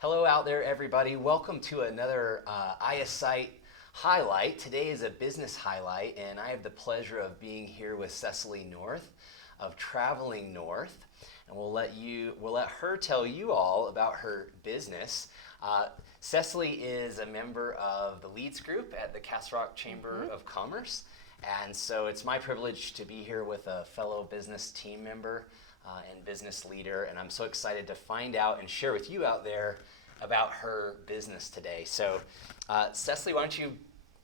Hello out there, everybody. Welcome to another ioPSYte highlight. Today is a business highlight, and I have the pleasure of being here with Cecily North of Traveling North, and we'll let her tell you all about her business. Cecily is a member of the Leads Group at the Castle Rock Chamber of Commerce, and so it's my privilege to be here with a fellow business team member and business leader, and I'm so excited to find out and share with you out there about her business today. So, Cecily, why don't you,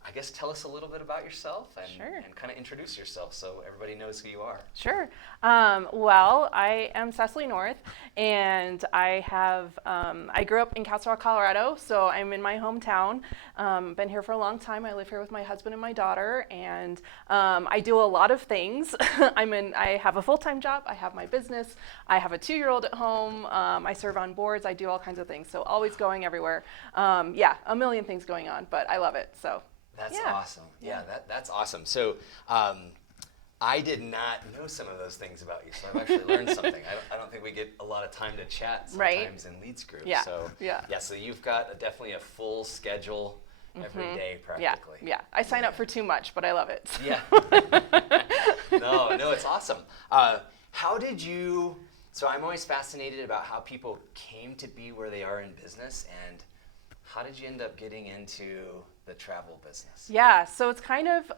I guess, tell us a little bit about yourself and kind of introduce yourself so everybody knows who you are. Sure. Well, I am Cecily North, and I grew up in Castle Rock, Colorado, so I'm in my hometown. Been here for a long time. I live here with my husband and my daughter, and I do a lot of things. I have a full-time job. I have my business. I have a 2-year-old at home. I serve on boards. I do all kinds of things, so always going everywhere. A million things going on, but I love it. So. That's awesome. Yeah, that's awesome. So I did not know some of those things about you, so I've actually learned something. I don't think we get a lot of time to chat sometimes in Leads Group. Yeah. So, so you've got definitely a full schedule every day practically. Yeah. I sign up for too much, but I love it. Yeah. No, it's awesome. How did you, so I'm always fascinated about how people came to be where they are in business, and how did you end up getting into the travel business? Yeah, so it's kind of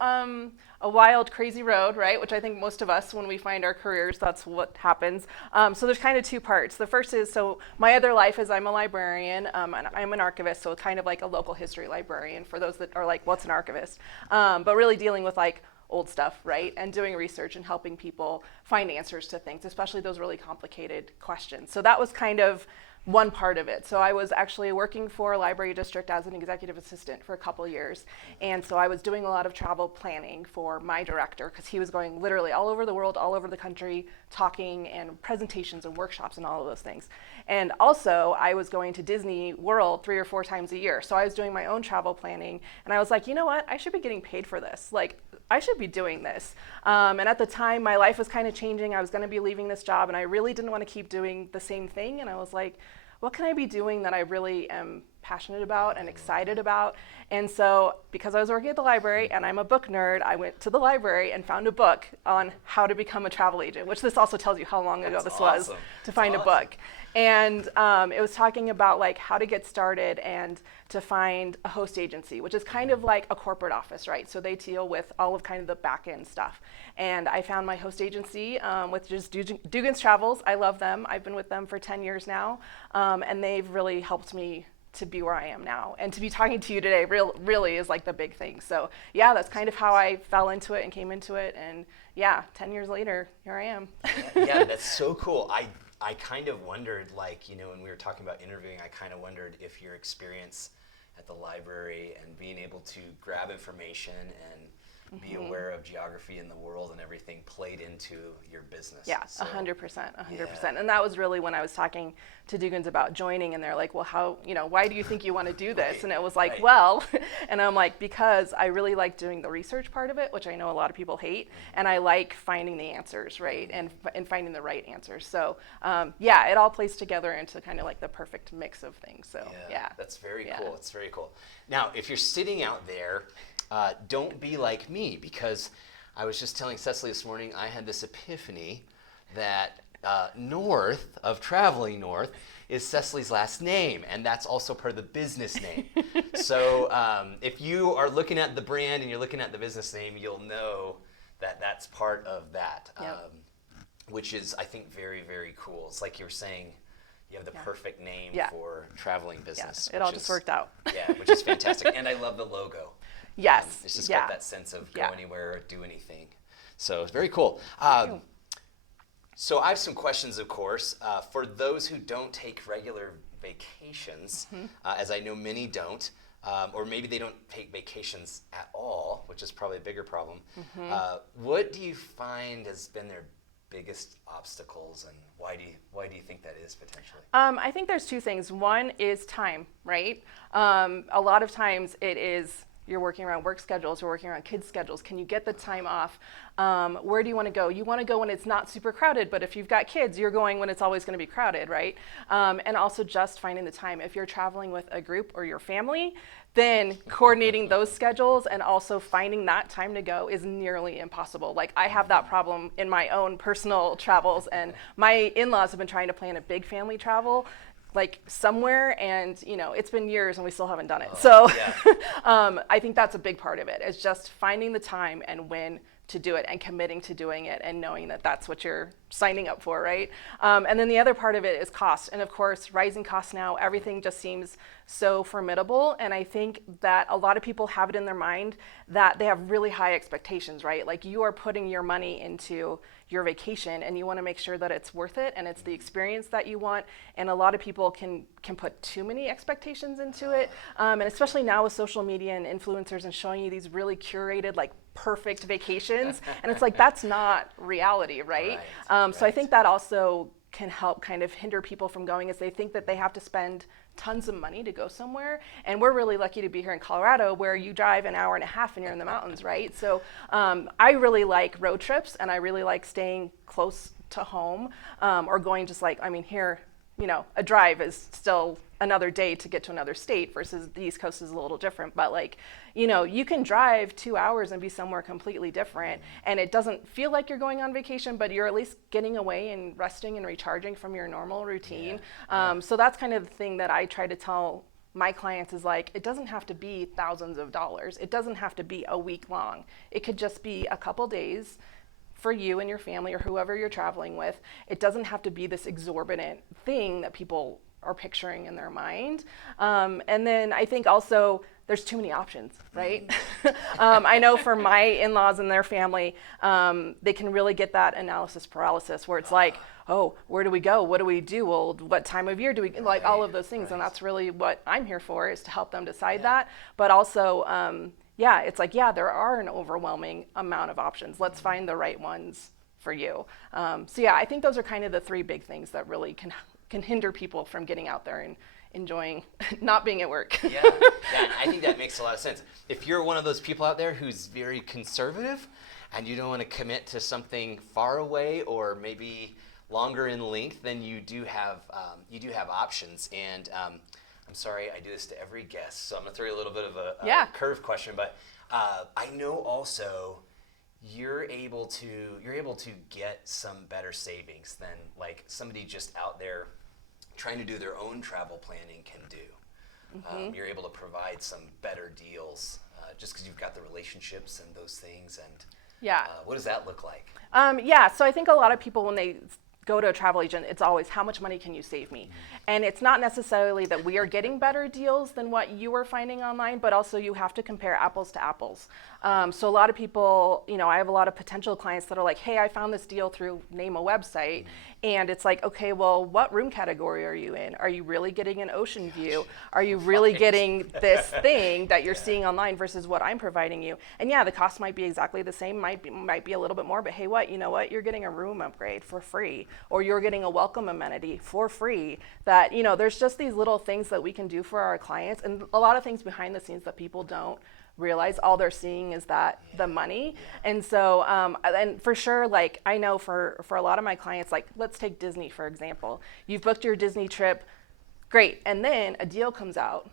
a wild, crazy road, right? Which I think most of us, when we find our careers, that's what happens. So there's kind of two parts. The first is, so my other life is I'm a librarian, and I'm an archivist, so kind of like a local history librarian for those that are like, what's an archivist? But really dealing with like old stuff, right? And doing research and helping people find answers to things, especially those really complicated questions. So that was kind of one part of it. So I was actually working for a library district as an executive assistant for a couple of years. And so I was doing a lot of travel planning for my director, because he was going literally all over the world, all over the country, talking and presentations and workshops and all of those things. And also I was going to Disney World 3 or 4 times a year. So I was doing my own travel planning, and I was like, you know what? I should be getting paid for this. Like, I should be doing this. And at the time, my life was kind of changing. I was going to be leaving this job, and I really didn't want to keep doing the same thing. And I was like, what can I be doing that I really am passionate about and excited about? And so, because I was working at the library and I'm a book nerd, I went to the library and found a book on how to become a travel agent, which this also tells you how long ago this was to find a book. And it was talking about like how to get started and to find a host agency, which is kind of like a corporate office, right? So they deal with all of kind of the back end stuff. And I found my host agency, which is Dugan's Travels. I love them. I've been with them for 10 years now. And they've really helped me to be where I am now. And to be talking to you today really is like the big thing. So yeah, that's kind of how I fell into it and came into it. And yeah, 10 years later, here I am. Yeah, that's so cool. I kind of wondered, like, when we were talking about interviewing, I kind of wondered if your experience at the library and being able to grab information and be aware of geography in the world and everything played into your business. Yeah, 100%, 100%. And that was really when I was talking to Dugan's about joining, and they're like, well, how, why do you think you want to do this? And it was like, well, and I'm like, because I really like doing the research part of it, which I know a lot of people hate, and I like finding the answers, right, and finding the right answers. So it all plays together into kind of like the perfect mix of things. So yeah. That's very cool. It's very cool. Now, if you're sitting out there, don't be like me, because I was just telling Cecily this morning, I had this epiphany that North of Traveling North is Cecily's last name, and that's also part of the business name. So if you are looking at the brand and you're looking at the business name, you'll know that that's part of that, which is, I think, very, very cool. It's like you were saying, you have the perfect name for traveling business. It all just worked out. Yeah, which is fantastic. And I love the logo. Yes. It's just got that sense of go anywhere or do anything. So it's very cool. So I have some questions, of course. For those who don't take regular vacations, as I know many don't, or maybe they don't take vacations at all, which is probably a bigger problem. What do you find has been their biggest obstacles, and why do you think that is potentially? I think there's two things. One is time, right? A lot of times it is You're working around work schedules, you're working around kids' schedules. Can you get the time off? Where do you want to go? You want to go when it's not super crowded, but if you've got kids, you're going when it's always going to be crowded, right? And also just finding the time. If you're traveling with a group or your family, then coordinating those schedules and also finding that time to go is nearly impossible. Like, I have that problem in my own personal travels, and my in-laws have been trying to plan a big family travel like somewhere, and it's been years and we still haven't done it. I think that's a big part of it, is just finding the time and when to do it and committing to doing it and knowing that that's what you're signing up for, right? And then the other part of it is cost. And of course, rising costs now, everything just seems so formidable. And I think that a lot of people have it in their mind that they have really high expectations, right? Like, you are putting your money into your vacation and you want to make sure that it's worth it and it's the experience that you want. And a lot of people can put too many expectations into it. And especially now with social media and influencers and showing you these really curated, like, perfect vacations. And it's like, that's not reality, right? So I think that also can help kind of hinder people from going, is they think that they have to spend tons of money to go somewhere. And we're really lucky to be here in Colorado, where you drive an hour and a half and you're in the mountains, right? So I really like road trips, and I really like staying close to home, or going just like, here, a drive is still another day to get to another state, versus the East Coast is a little different. But you can drive 2 hours and be somewhere completely different, and it doesn't feel like you're going on vacation, but you're at least getting away and resting and recharging from your normal routine. So that's kind of the thing that I try to tell my clients, is like, it doesn't have to be thousands of dollars. It doesn't have to be a week long. It could just be a couple days for you and your family or whoever you're traveling with. It doesn't have to be this exorbitant thing that people are picturing in their mind. And then I think also there's too many options, right? I know for my in-laws and their family, they can really get that analysis paralysis, where it's like, oh, where do we go? What do we do? Well, what time of year do we, like, all of those things. And that's really what I'm here for, is to help them decide that. But also, it's like, there are an overwhelming amount of options. Let's find the right ones for you. I think those are kind of the three big things that really can hinder people from getting out there and enjoying not being at work. I think that makes a lot of sense. If you're one of those people out there who's very conservative and you don't want to commit to something far away or maybe longer in length, then you do have options. And I'm sorry, I do this to every guest, so I'm gonna throw you a little bit of a curve question, but I know also you're able to get some better savings than like somebody just out there trying to do their own travel planning can do. You're able to provide some better deals just because you've got the relationships and those things. And what does that look like? So I think a lot of people, when they go to a travel agent, it's always, how much money can you save me? And it's not necessarily that we are getting better deals than what you are finding online, but also you have to compare apples to apples. So a lot of people, I have a lot of potential clients that are like, hey, I found this deal through name a website. And it's like, okay, well, what room category are you in? Are you really getting an ocean view? Are you really getting this thing that you're seeing online versus what I'm providing you? And the cost might be exactly the same, might be a little bit more, but hey, you know what? You're getting a room upgrade for free, or you're getting a welcome amenity for free. That, there's just these little things that we can do for our clients, and a lot of things behind the scenes that people don't realize. All they're seeing is that the money. And so and for sure, like, I know for a lot of my clients, like, let's take Disney for example. You've booked your Disney trip, great, and then a deal comes out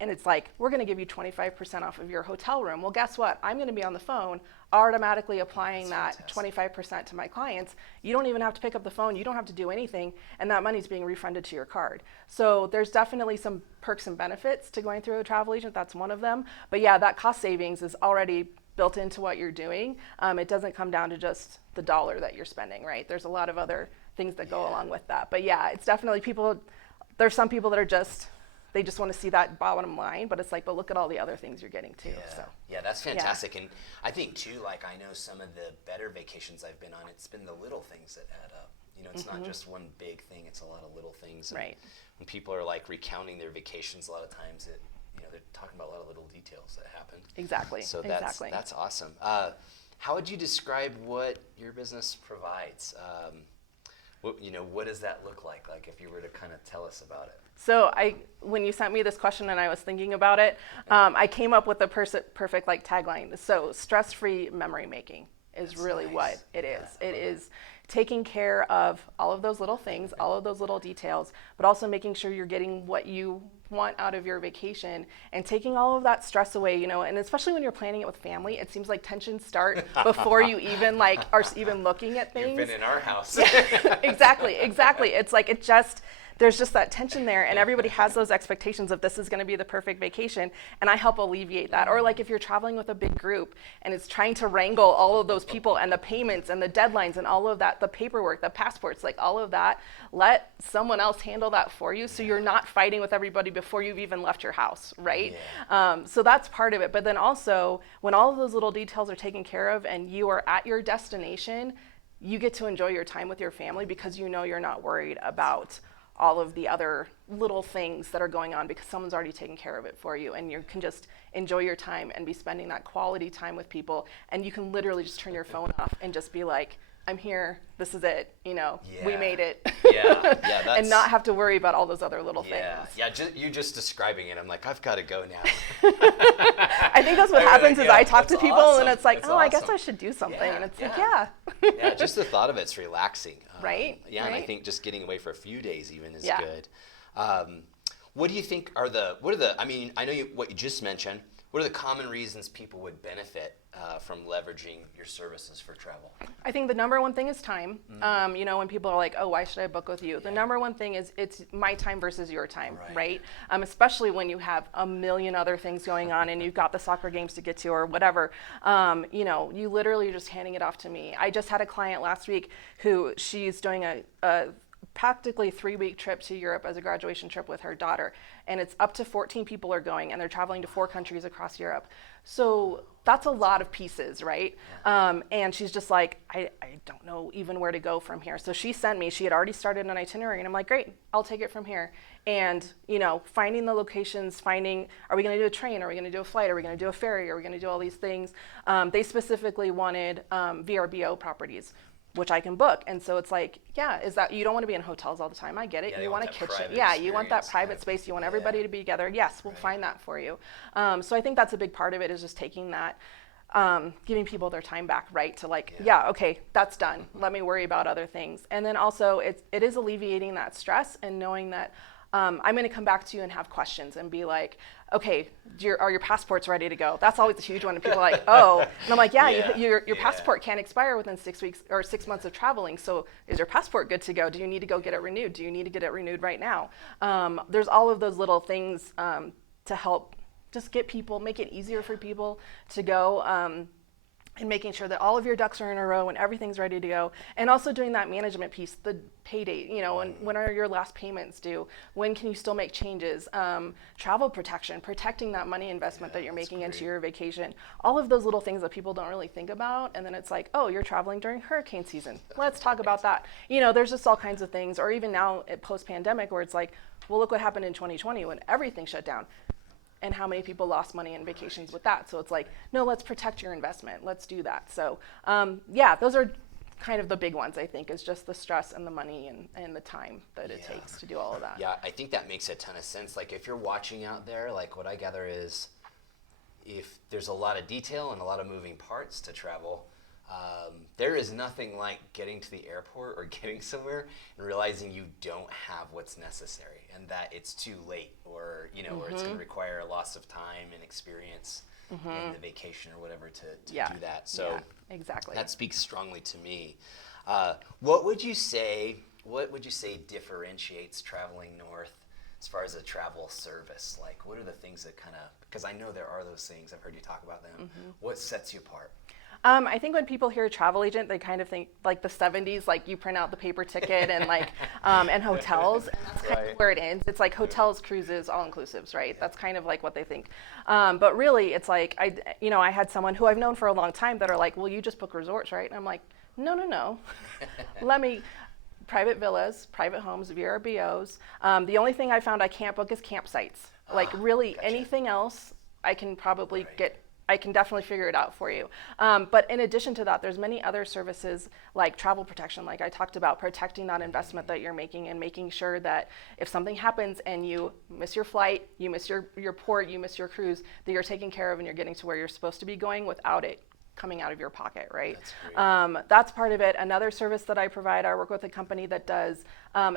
and it's like, we're going to give you 25% off of your hotel room. Well, guess what? I'm going to be on the phone automatically applying that 25% to my clients. You don't even have to pick up the phone. You don't have to do anything, and that money's being refunded to your card. So there's definitely some perks and benefits to going through a travel agent. That's one of them. But that cost savings is already built into what you're doing. It doesn't come down to just the dollar that you're spending, right? There's a lot of other things that go along with that. But it's definitely there's some people that are they just want to see that bottom line, but it's like, but look at all the other things you're getting too. That's fantastic. And I think too, like, I know some of the better vacations I've been on, it's been the little things that add up. It's not just one big thing, it's a lot of little things. And when people are like recounting their vacations, a lot of times they're talking about a lot of little details that happened. Exactly. So that's awesome. How would you describe what your business provides? What does that look like? Like if you were to kind of tell us about it. So when you sent me this question and I was thinking about it, I came up with a perfect like tagline. So stress-free memory making is That's really nice. what it is. Yeah, It is taking care of all of those little things, all of those little details, but also making sure you're getting what you want out of your vacation and taking all of that stress away, and especially when you're planning it with family, it seems like tensions start before you even like are even looking at things. You've been in our house. Exactly. It's like there's just that tension there, and everybody has those expectations of this is going to be the perfect vacation, and I help alleviate that. Or like if you're traveling with a big group and it's trying to wrangle all of those people and the payments and the deadlines and all of that, the paperwork, the passports, like all of that, let someone else handle that for you so you're not fighting with everybody before you've even left your house, right? Yeah. So that's part of it. But then also, when all of those little details are taken care of and you are at your destination, you get to enjoy your time with your family because you're not worried about all of the other little things that are going on because someone's already taken care of it for you, and you can just enjoy your time and be spending that quality time with people, and you can literally just turn your phone off and just be like, I'm here, this is it, we made it. Yeah, and not have to worry about all those other little things. Yeah, you just describing it, I'm like, I've got to go now. I think that's what happens is I talk to people awesome. and it's like, It's I guess awesome. I should do something. Yeah, And it's yeah. like, yeah. Yeah, just the thought of it's relaxing. Right, Yeah, and I right. think just getting away for a few days even is Yeah. good. What do you think are I mean, I know what you just mentioned. What are the common reasons people would benefit from leveraging your services for travel? I think the number one thing is time. When people are like, oh, why should I book with you? The number one thing is it's my time versus your time, right? Especially when you have a million other things going on and you've got the soccer games to get to or whatever. You literally are just handing it off to me. I just had a client last week who she's doing a practically 3-week trip to Europe as a graduation trip with her daughter. And it's up to 14 people are going, and they're traveling to 4 countries across Europe. So that's a lot of pieces, right? And she's just like, I don't know even where to go from here. So she sent me, she had already started an itinerary, and I'm like, great, I'll take it from here. And, finding the locations, are we going to do a train? Are we going to do a flight? Are we going to do a ferry? Are we going to do all these things? They specifically wanted VRBO properties, which I can book. And so it's like, is that, you don't want to be in hotels all the time. I get it. Yeah, You want a that kitchen. private Yeah, you want that experience, private right? space. You want everybody to be together. Yes, we'll find that for you. So I think that's a big part of it is just taking that, giving people their time back, right? To like, okay, that's done. Let me worry about other things. And then also it is alleviating that stress and knowing that I'm going to come back to you and have questions and be like, okay, are your passports ready to go? That's always a huge one. And people are like, oh. And I'm like, your passport can't expire within 6 weeks or 6 months of traveling. So is your passport good to go? Do you need to go get it renewed? Do you need to get it renewed right now? There's all of those little things to help just make it easier for people to go. And making sure that all of your ducks are in a row and everything's ready to go. And also doing that management piece, the pay date, when are your last payments due? When can you still make changes? Travel protection, protecting that money investment that you're making into your vacation. All of those little things that people don't really think about. And then it's like, oh, you're traveling during hurricane season. Let's talk about that. There's just all kinds of things. Or even now post-pandemic where it's like, well, look what happened in 2020 when everything shut down. And how many people lost money in vacations with that. So it's like, no, let's protect your investment. Let's do that. So those are kind of the big ones, I think, is just the stress and the money and the time that it takes to do all of that. Yeah, I think that makes a ton of sense. Like if you're watching out there, like what I gather is if there's a lot of detail and a lot of moving parts to travel, there is nothing like getting to the airport or getting somewhere and realizing you don't have what's necessary and that it's too late or or it's going to require a loss of time and experience in the vacation or whatever to do that. So exactly. that speaks strongly to me. What would you say differentiates traveling north as far as a travel service? Like what are the things that because I know there are those things, I've heard you talk about them. What sets you apart? I think when people hear travel agent, they kind of think like the 70s, like you print out the paper ticket and like, and hotels, and that's kind of where it ends. It's like hotels, cruises, all inclusives, right? That's kind of like what they think. But really it's like, I had someone who I've known for a long time that are like, well, you just book resorts, right? And I'm like, no. Private villas, private homes, VRBOs. The only thing I found I can't book is campsites. Like really anything else I can probably get I can definitely figure it out for you. But in addition to that, there's many other services like travel protection, like I talked about, protecting that investment that you're making and making sure that if something happens and you miss your flight, you miss your port, you miss your cruise, that you're taken care of and you're getting to where you're supposed to be going without it coming out of your pocket, right? That's great. That's part of it. Another service that I provide, I work with a company that does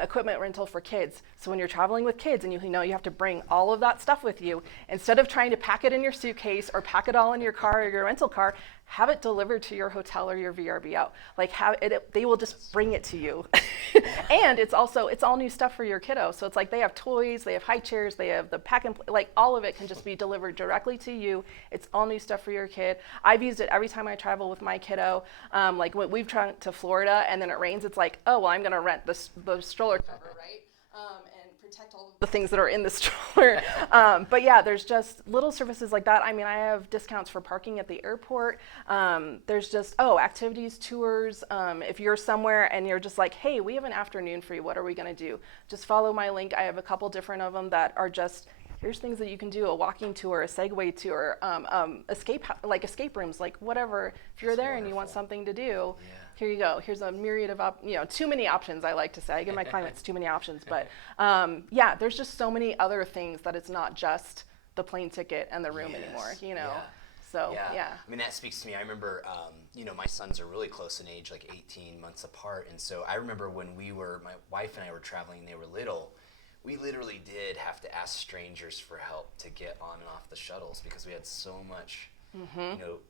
equipment rental for kids. So when you're traveling with kids and you know you have to bring all of that stuff with you, instead of trying to pack it in your suitcase or pack it all in your car or your rental car, have it delivered to your hotel or your VRBO. Like they will just bring it to you. And it's all new stuff for your kiddo. So it's like they have toys, they have high chairs, they have the pack and play, like all of it can just be delivered directly to you. It's all new stuff for your kid. I've used it every time I travel with my kiddo. Like when we've traveled to Florida and then it rains, it's like, oh, well, I'm gonna rent the stroller cover, right? And protect all of the things that are in the stroller. But yeah, there's just little services like that. I mean, I have discounts for parking at the airport. There's just, activities, tours. If you're somewhere and you're just like, hey, we have an afternoon for you, what are we gonna do? Just follow my link. I have a couple different of them that are just, here's things that you can do, a walking tour, a Segway tour, escape rooms, like whatever. If you're That's there and you want wonderful. something to do, Yeah. here you go. Here's a myriad of, too many options, I like to say. I give my clients too many options. But yeah, there's just so many other things that it's not just the plane ticket and the room anymore, Yeah. So, yeah. I mean, that speaks to me. I remember, my sons are really close in age, like 18 months apart. And so I remember when my wife and I were traveling and they were little, we literally did have to ask strangers for help to get on and off the shuttles because we had so much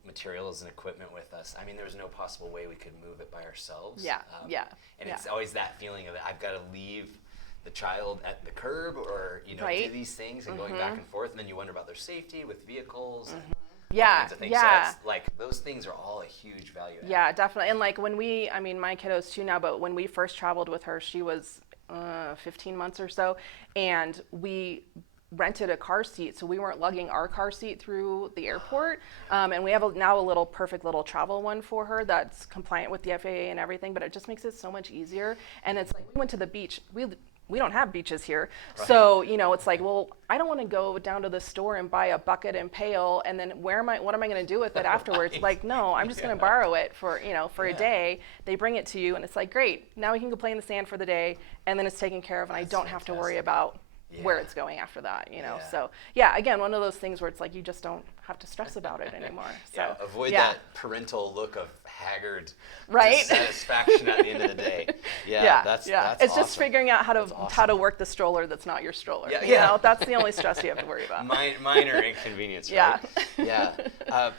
materials and equipment with us. I mean, there was no possible way we could move it by ourselves. And it's always that feeling of I've got to leave the child at the curb or, Right. do these things and going back and forth. And then you wonder about their safety with vehicles and all Yeah, kinds of things. yeah. So that's like, those things are all a huge value add. Yeah, definitely. And like my kiddo's 2 now, but when we first traveled with her, she was 15 months or so, and we rented a car seat, so we weren't lugging our car seat through the airport. And we have now a little perfect little travel one for her that's compliant with the FAA and everything, but it just makes it so much easier. And it's like we went to the beach. We don't have beaches here. Right. So, it's like, well, I don't want to go down to the store and buy a bucket and pail and then what am I going to do with it afterwards? Right. Like, no, I'm just going to borrow it for a day. They bring it to you and it's like, great, now we can go play in the sand for the day and then it's taken care of and That's I don't have to worry fantastic. about where it's going after that, So, yeah, again, one of those things where it's like you just don't have to stress about it anymore. So, avoid that parental look of haggard Right? dissatisfaction at the end of the day. That's It's just awesome. figuring out how That's to awesome. work the stroller that's not your stroller. Yeah. That's the only stress you have to worry about. Minor inconvenience, Yeah. right? Yeah.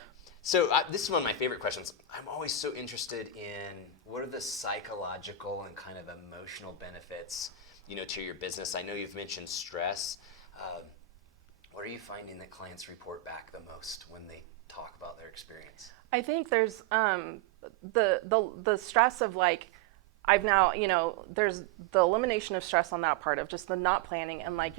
So this is one of my favorite questions. I'm always so interested in what are the psychological and kind of emotional benefits, to your business. I know you've mentioned stress. What are you finding that clients report back the most when they talk about their experience? I think there's the stress of like, I've now, there's the elimination of stress on that part of just the not planning and like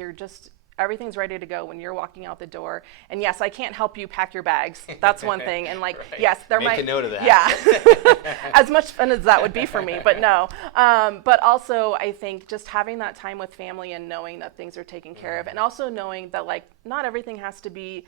everything's ready to go when you're walking out the door. And yes, I can't help you pack your bags. That's one thing. And like, Right. yes, there Make might a note of that. Yeah, as much fun as that would be for me, but no. But also, I think just having that time with family and knowing that things are taken care of, and also knowing that like not everything has to be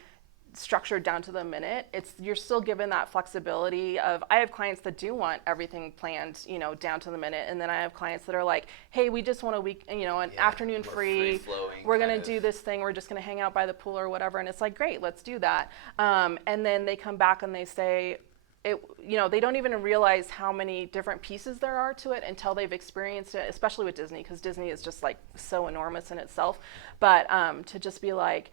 structured down to the minute. You're still given that flexibility of, I have clients that do want everything planned, down to the minute. And then I have clients that are like, hey, we just want a week, an afternoon more free. free-flowing We're going kind to of. do this thing. We're just going to hang out by the pool or whatever. And it's like, great, let's do that. And then they come back and they say, they don't even realize how many different pieces there are to it until they've experienced it, especially with Disney, because Disney is just like so enormous in itself. But to just be like,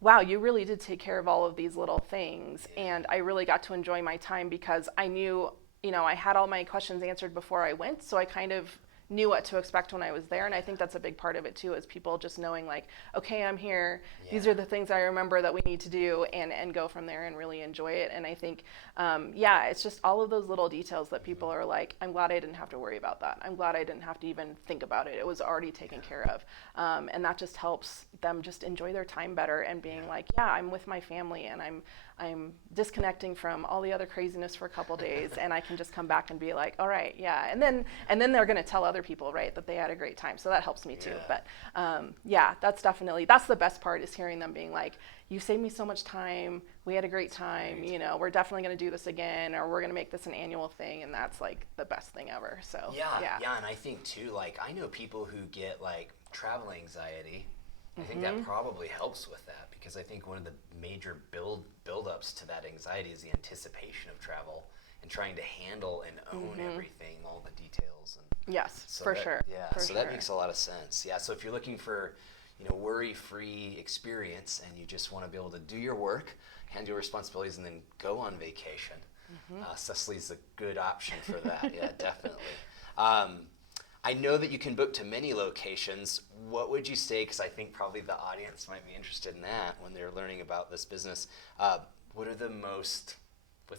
wow, you really did take care of all of these little things. And I really got to enjoy my time because I knew, I had all my questions answered before I went. So I kind of knew what to expect when I was there. And I think that's a big part of it too, is people just knowing like, okay, I'm here. These are the things I remember that we need to do, and go from there and really enjoy it. And I think, it's just all of those little details that people are like, I'm glad I didn't have to worry about that. I'm glad I didn't have to even think about it. It was already taken care of. And that just helps them just enjoy their time better and being like, yeah, I'm with my family and I'm disconnecting from all the other craziness for a couple days, and I can just come back and be like, all right, yeah. And then they're going to tell other people, right, that they had a great time. So that helps me too. Yeah. But that's the best part, is hearing them being like, you saved me so much time. We had a great time. Right. You know, we're definitely going to do this again, or we're going to make this an annual thing. And that's like the best thing ever. So Yeah. And I think too, like, I know people who get like travel anxiety. I think that probably helps with that, because I think one of the major build-ups to that anxiety is the anticipation of travel and trying to handle and own everything, all the details. And yes, so for that, sure. Yeah, for so sure. that makes a lot of sense. Yeah, so if you're looking for, worry-free experience and you just want to be able to do your work, handle your responsibilities, and then go on vacation, Cecily's a good option for that. Yeah, definitely. I know that you can book to many locations. What would you say, because I think probably the audience might be interested in that when they're learning about this business, what's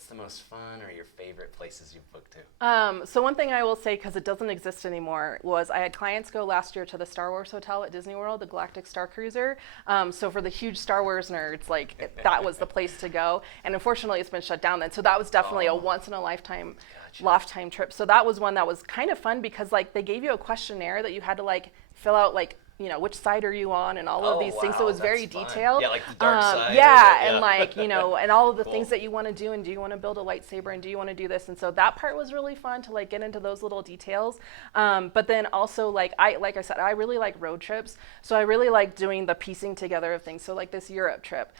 the most fun or your favorite places you've booked to? So one thing I will say, because it doesn't exist anymore, was I had clients go last year to the Star Wars Hotel at Disney World, the Galactic Star Cruiser. So for the huge Star Wars nerds, that was the place to go. And unfortunately, it's been shut down then. So that was definitely a once in a lifetime trip. So that was one that was kind of fun, because they gave you a questionnaire that you had to fill out, which side are you on, and all of these things. So it was very detailed. Yeah, like the dark side. And all of the things that you want to do, and do you want to build a lightsaber, and do you want to do this? And so that part was really fun to get into those little details. But then also like I said, I really like road trips. So I really like doing the piecing together of things. So this Europe trip,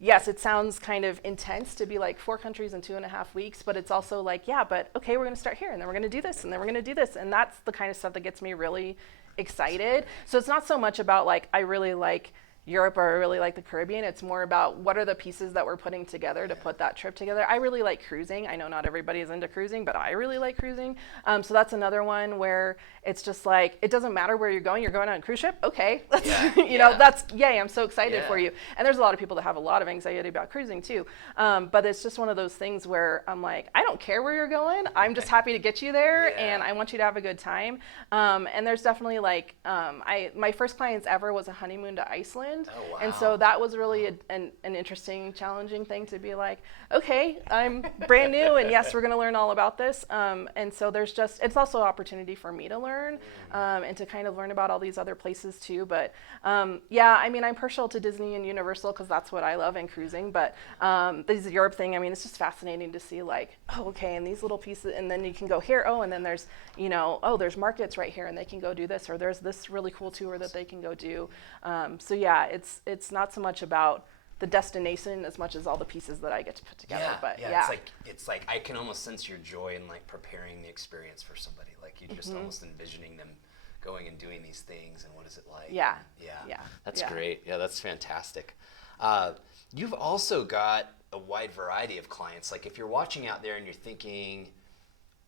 yes, it sounds kind of intense to be 4 countries in 2.5 weeks, but it's also but okay, we're going to start here, and then we're going to do this, and then we're going to do this. And that's the kind of stuff that gets me really excited. So it's not so much about I really like Europe or I really like the Caribbean. It's more about what are the pieces that we're putting together to put that trip together. I really like cruising. I know not everybody is into cruising, but I really like cruising. So that's another one where it's just it doesn't matter where you're going on a cruise ship. Okay, that's yay. I'm so excited for you. And there's a lot of people that have a lot of anxiety about cruising too. But it's just one of those things where I'm I don't care where you're going. I'm just happy to get you there, and I want you to have a good time. And there's definitely my first clients ever was a honeymoon to Iceland. Oh, wow. And so that was really an interesting, challenging thing to be okay, I'm brand new, and yes, we're going to learn all about this. And so it's also an opportunity for me to learn and to kind of learn about all these other places too. But I'm partial to Disney and Universal because that's what I love in cruising. But this Europe thing, it's just fascinating to see okay, and these little pieces, and then you can go here, and then there's, there's markets right here, and they can go do this, or there's this really cool tour that they can go do. So yeah, it's not so much about the destination as much as all the pieces that I get to put together. It's like I can almost sense your joy in preparing the experience for somebody. You're just almost envisioning them going and doing these things, and what is it like? Yeah. That's great. Yeah, that's fantastic. You've also got a wide variety of clients. If you're watching out there and you're thinking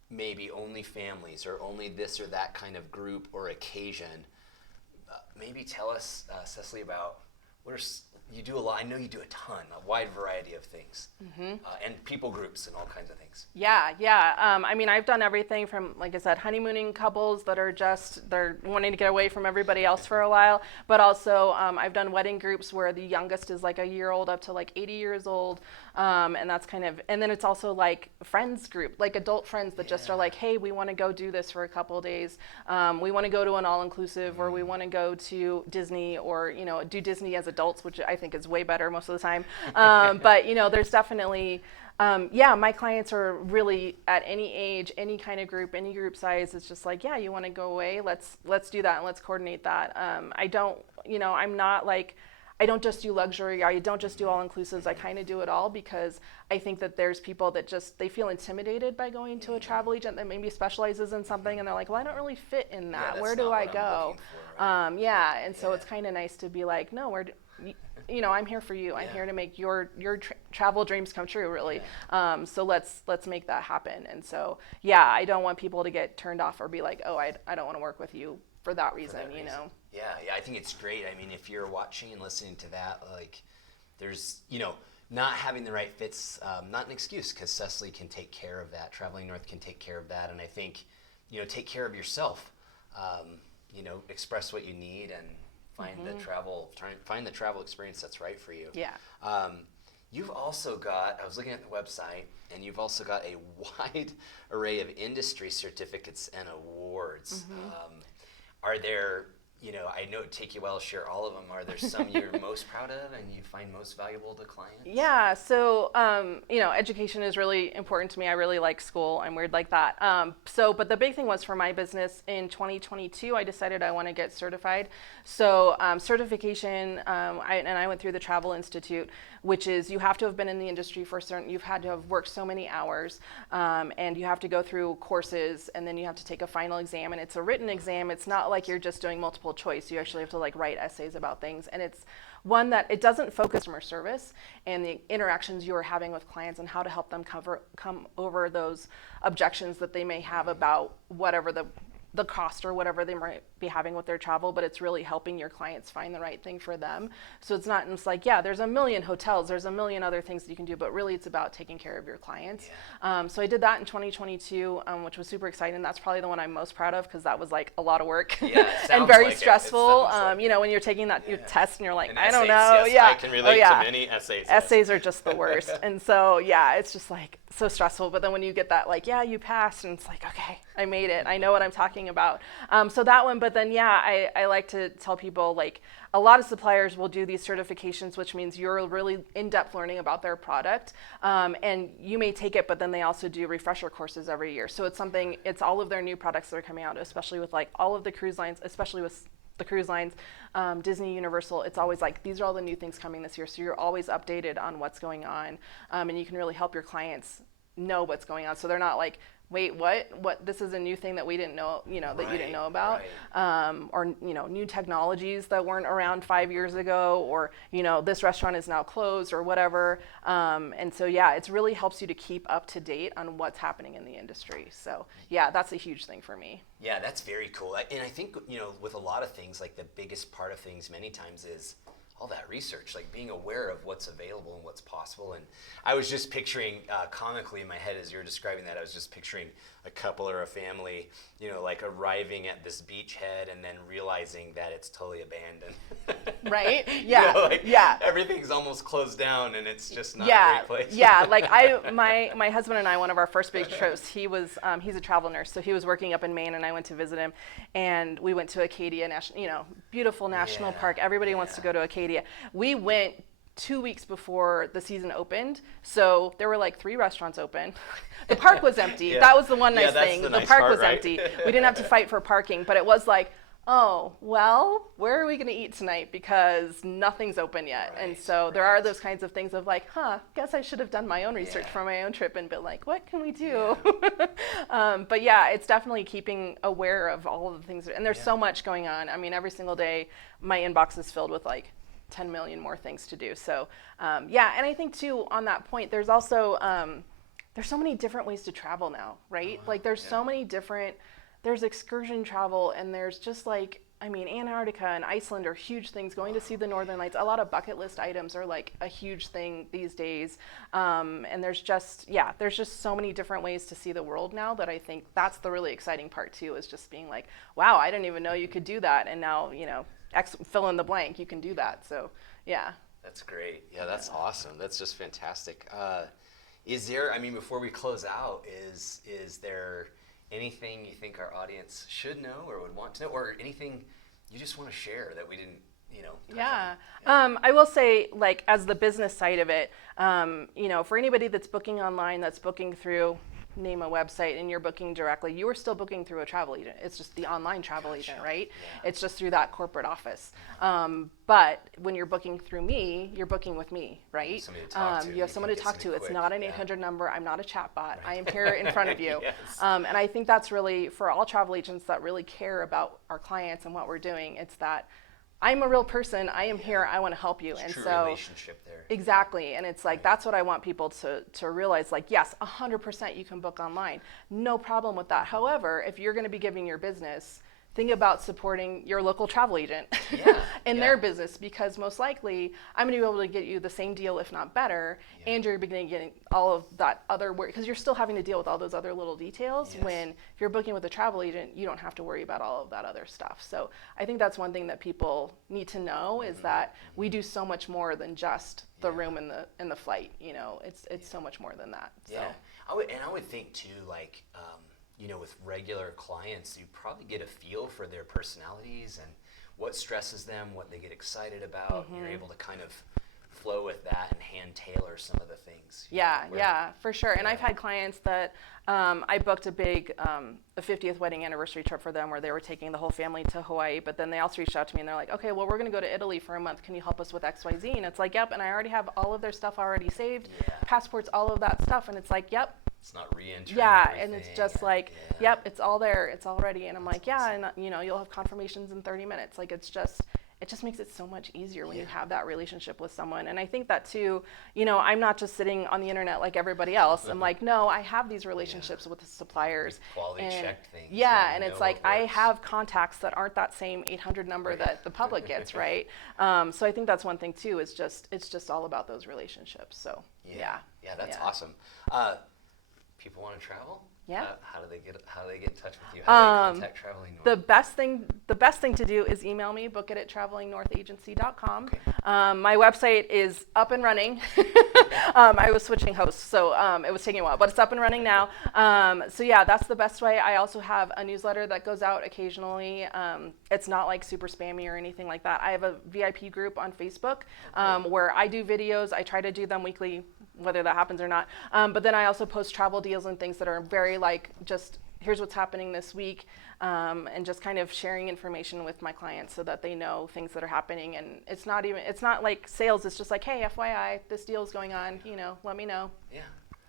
maybe only families or only this or that kind of group or occasion, maybe tell us, Cecily, about you do a lot. I know you do a ton, a wide variety of things, and people groups and all kinds of things. Yeah. I've done everything from, like I said, honeymooning couples that are they're wanting to get away from everybody else for a while, but also I've done wedding groups where the youngest is a year old up to 80 years old, and that's and then it's also friends group, adult friends that just are hey, we want to go do this for a couple of days. We want to go to an all-inclusive, or we want to go to Disney, or do Disney as adults, which I think is way better most of the time. But there's definitely my clients are really at any age, any kind of group, any group size. It's just you want to go away, let's do that, and let's coordinate that. I don't I don't just do luxury, I don't just do all-inclusives, I kind of do it all, because I think that there's people that they feel intimidated by going to a travel agent that maybe specializes in something, and they're well, I don't really fit in that. Where do I go? So it's kind of nice to be no, I'm here for you. I'm here to make your travel dreams come true, really. So let's make that happen. And so, I don't want people to get turned off or be oh, I don't want to work with you for that reason, Yeah, I think it's great. If you're watching and listening to that, there's, not having the right fits, not an excuse, because Cecily can take care of that. Traveling North can take care of that. And I think, take care of yourself. Express what you need and find the travel experience that's right for you. Yeah. You've also got, I was looking at the website, and you've also got a wide array of industry certificates and awards. Are there, I know it'd take you a while to share all of them. Are there some you're most proud of and you find most valuable to clients? Yeah, so education is really important to me. I really like school. I'm weird like that. But the big thing was for my business in 2022, I decided I want to get certified. So certification, I went through the Travel Institute, which is you have to have been in the industry for you've had to have worked so many hours, and you have to go through courses, and then you have to take a final exam, and it's a written exam. It's not like you're just doing multiple choice. You actually have to write essays about things, and it's one that it doesn't focus on customer service and the interactions you are having with clients and how to help them come over those objections that they may have about whatever the cost or whatever they might be having with their travel, but it's really helping your clients find the right thing for them. So it's not just there's a million hotels, there's a million other things that you can do, but really it's about taking care of your clients. Yeah. So I did that in 2022, which was super exciting. That's probably the one I'm most proud of because that was a lot of work and very stressful. When you're taking that your test and you're like, I don't know. Yes, I can relate to many essays. Essays are just the worst. And so, it's just so stressful. But then when you get that, you passed, and it's okay, I made it. I know what I'm talking about. So that one, but then, I like to tell people, a lot of suppliers will do these certifications, which means you're really in-depth learning about their product. And you may take it, but then they also do refresher courses every year. So it's all of their new products that are coming out, especially with all of the cruise lines, especially with the cruise lines, Disney, Universal. It's always these are all the new things coming this year. So you're always updated on what's going on. And you can really help your clients know what's going on. So they're not wait, what, this is a new thing that we didn't know, that you didn't know about, or, new technologies that weren't around 5 years ago, or, this restaurant is now closed or whatever. And so, it really helps you to keep up to date on what's happening in the industry. So, that's a huge thing for me. Yeah, that's very cool. And I think, with a lot of things, the biggest part of things many times is all that research, being aware of what's available and what's possible. And I was just picturing, comically in my head as you were describing that, I was just picturing a couple or a family, arriving at this beachhead and then realizing that it's totally abandoned. Right? Yeah. Everything's almost closed down and it's just not a great place. Yeah. My husband and I, one of our first big trips, he's a travel nurse, so he was working up in Maine, and I went to visit him, and we went to Acadia National, beautiful national park. Everybody wants to go to Acadia. We went 2 weeks before the season opened, so there were 3 restaurants open. The park was empty. That was the one nice thing. The park was empty. We didn't have to fight for parking, but it was oh, well, where are we going to eat tonight? Because nothing's open yet. And so there are those kinds of things of guess I should have done my own research for my own trip and been what can we do? But it's definitely keeping aware of all of the things. And there's so much going on. I mean, every single day, my inbox is filled with 10 million more things to do. So, and I think too, on that point, there's also, there's so many different ways to travel now, right? There's so many different, there's excursion travel, and there's just Antarctica and Iceland are huge things. Going to see the Northern Lights, a lot of bucket list items are a huge thing these days. And there's just so many different ways to see the world now that I think that's the really exciting part too, is just being wow, I didn't even know you could do that. And now, fill in the blank, you can do that. So, That's great. Yeah, that's awesome. That's just fantastic. Is there, before we close out, is there anything you think our audience should know or would want to know, or anything you just want to share that we didn't, touch on? I will say, as the business side of it, for anybody that's booking online, that's booking through, name a website, and you're booking directly, you are still booking through a travel agent. It's just the online travel agent, right? Yeah. It's just through that corporate office. But when you're booking through me, you're booking with me, right? Somebody to talk to. You have someone to talk to. It's not an 800 number. I'm not a chat bot. I am here in front of you. Yes. And I think that's really, for all travel agents that really care about our clients and what we're doing, it's that I'm a real person. I am here. I want to help you. It's and true so relationship there. Exactly. And it's that's what I want people to realize. Yes, 100% you can book online. No problem with that. However, if you're going to be giving your business think about supporting your local travel agent Yeah, in yeah. their business, because most likely I'm going to be able to get you the same deal, if not better, Yeah. and you're beginning getting all of that other work, because you're still having to deal with all those other little details. Yes. When if you're booking with a travel agent, you don't have to worry about all of that other stuff. So I think that's one thing that people need to know, is that we do so much more than just the Yeah. room and the flight. You know, it's so much more than that. So. Yeah, I would think too, like, you know, with regular clients, you probably get a feel for their personalities and what stresses them, what they get excited about. You're able to kind of flow with that and hand tailor some of the things. Yeah, yeah, for sure. And Yeah. I've had clients that I booked a big a 50th wedding anniversary trip for them, where they were taking the whole family to Hawaii, but then they also reached out to me and they're like, okay, well, we're going to go to Italy for a month. Can you help us with XYZ? And it's like, yep. And I already have all of their stuff already saved, Yeah. passports, all of that stuff. And it's like, yep. It's not re-entering Yeah, everything. and it's just like, Yeah. yep, it's all there, it's all ready. And I'm That's like, yeah, and you know, you'll have confirmations in 30 minutes. Like, it just makes it so much easier when you have that relationship with someone. And I think that too, you know, I'm not just sitting on the internet like everybody else. I'm like, no, I have these relationships with the suppliers. Quality and checked things. Yeah, and know it's like what I works. have contacts that aren't that same 800 number that the public gets, right? So I think that's one thing too, is it's just all about those relationships. So yeah. Yeah, that's Yeah. awesome. People want to travel? Yeah. How do they get in touch with you? How do they contact Traveling North? The best thing to do is email me, book it at travelingnorthagency.com. Okay. My website is up and running. I was switching hosts, so it was taking a while, but it's up and running now. So yeah, that's the best way. I also have a newsletter that goes out occasionally. It's not like super spammy or anything like that. I have a VIP group on Facebook where I do videos. I try to do them weekly, whether that happens or not. But then I also post travel deals and things that are very like, just here's what's happening this week, and just kind of sharing information with my clients so that they know things that are happening. And it's not like sales. It's just like, hey, FYI, this deal is going on. You know, let me know. Yeah.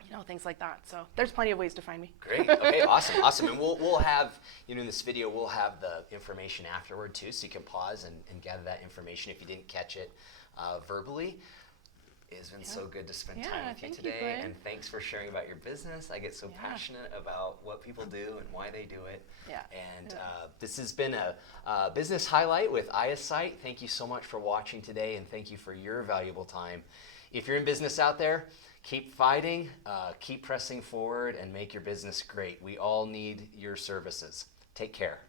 You know, things like that. So there's plenty of ways to find me. Great. Okay. Awesome. And we'll have, you know, in this video we'll have the information afterward too, so you can pause and gather that information if you didn't catch it verbally. It's been so good to spend time with you thank you, today, Glenn. and thanks for sharing about your business. I get so passionate about what people do and why they do it. Yeah. And this has been a business highlight with ioPSYte. Thank you so much for watching today, and thank you for your valuable time. If you're in business out there, keep fighting, keep pressing forward, and make your business great. We all need your services. Take care.